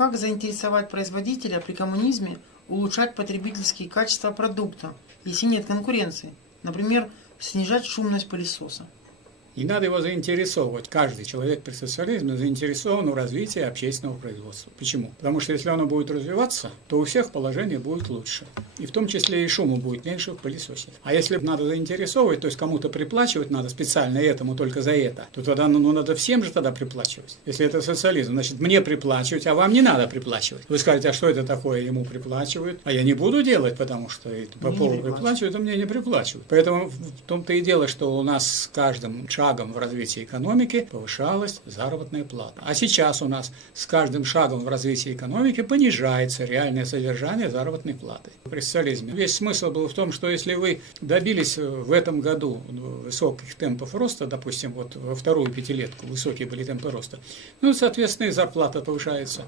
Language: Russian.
Как заинтересовать производителя при коммунизме улучшать потребительские качества продукта, если нет конкуренции? Например, снижать шумность пылесоса. И надо его заинтересовывать. Каждый человек при социализме заинтересован в развитии общественного производства. Почему? Потому что если оно будет развиваться, то у всех положение будет лучше. И в том числе и шума будет меньше в пылесосе. А если надо заинтересовывать, то есть кому-то приплачивать надо специально этому только за это, то тогда надо всем же тогда приплачивать. Если это социализм, значит мне приплачивать, а вам не надо приплачивать. Вы скажете, а что это такое, ему приплачивают? А я не буду делать, потому что Попову приплачивают, а мне не приплачивают. Поэтому в том-то и дело, что у нас с каждым шагом в развитии экономики повышалась заработная плата. А сейчас у нас с каждым шагом в развитии экономики понижается реальное содержание заработной платы. При социализме весь смысл был в том, что если вы добились в этом году высоких темпов роста, допустим, вот во вторую пятилетку высокие были темпы роста, соответственно, и зарплата повышается.